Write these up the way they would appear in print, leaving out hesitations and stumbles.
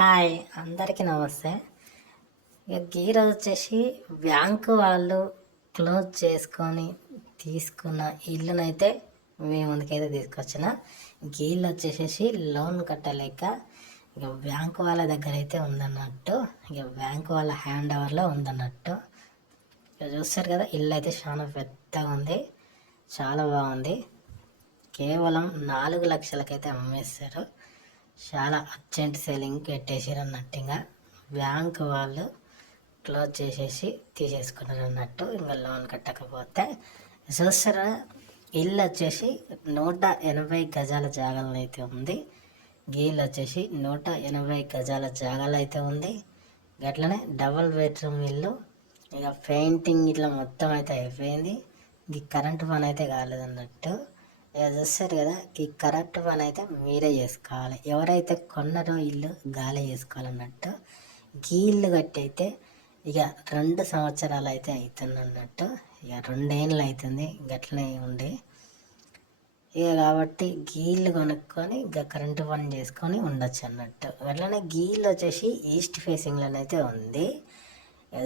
Hi అందరికీ నమస్తే. ఈరోజు వచ్చేసి బ్యాంకు వాళ్ళు క్లోజ్ చేసుకొని తీసుకున్న ఇల్లునైతే మీ ముందుకైతే తీసుకొచ్చిన. గీళ్ళు వచ్చేసేసి లోన్ కట్టలేక బ్యాంకు వాళ్ళ దగ్గర అయితే ఉందన్నట్టు, బ్యాంకు వాళ్ళ హ్యాండ్ ఓవర్లో ఉందన్నట్టు. చూస్తారు కదా, ఇల్లు అయితే చాలా పెద్దగా ఉంది, చాలా బాగుంది. కేవలం 4 లక్షలకైతే అమ్మేస్తారు. చాలా అర్జెంట్ సేలింగ్ పెట్టేసారు అన్నట్టుగా బ్యాంక్ వాళ్ళు క్లోజ్ చేసేసి తీసేసుకున్నారు అన్నట్టు. ఇంకా లోన్ కట్టకపోతే చూస్తారా, ఇల్లు వచ్చేసి 180 గజాల జాగాలు అయితే ఉంది. గీళ్ళు వచ్చేసి 180 గజాల జాగాలు అయితే ఉంది. గట్లనే డబుల్ బెడ్రూమ్ ఇల్లు. ఇక పెయింటింగ్ ఇట్లా మొత్తం అయితే అయిపోయింది. ఈ కరెంటు పని అయితే కాలేదన్నట్టు. చూస్తారు కదా, ఈ కరెక్ట్ పని అయితే మీరే చేసుకోవాలి. ఎవరైతే కొన్నారో ఇల్లు గాలి చేసుకోవాలన్నట్టు. ఈ ఇల్లు కట్టి అయితే ఇక 2 సంవత్సరాలు అయితే అవుతుంది అన్నట్టు. ఇక 2 ఏళ్ళు అవుతుంది గట్లనే ఉండి. ఇక కాబట్టి గీళ్ళు కొనుక్కొని ఇక కరెంటు పని చేసుకొని ఉండొచ్చు అన్నట్టు. అట్లనే గీళ్ళు వచ్చేసి ఈస్ట్ ఫేసింగ్లోనైతే ఉంది.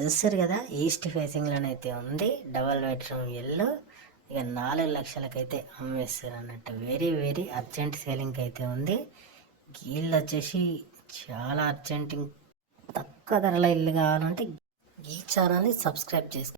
చూస్తారు కదా, ఈస్ట్ ఫేసింగ్లోనైతే ఉంది. డబల్ బెడ్రూమ్ ఇల్లు. ఇక 4 లక్షలకైతే అమ్మేస్తారు అన్నట్టు. వెరీ వెరీ అర్జెంట్ సేలింగ్ అయితే ఉంది. ఇల్లు వచ్చేసి చాలా అర్జెంట్. తక్కువ ధరల ఇల్లు కావాలంటే ఈ ఛానల్ని సబ్స్క్రైబ్ చేసుకోండి.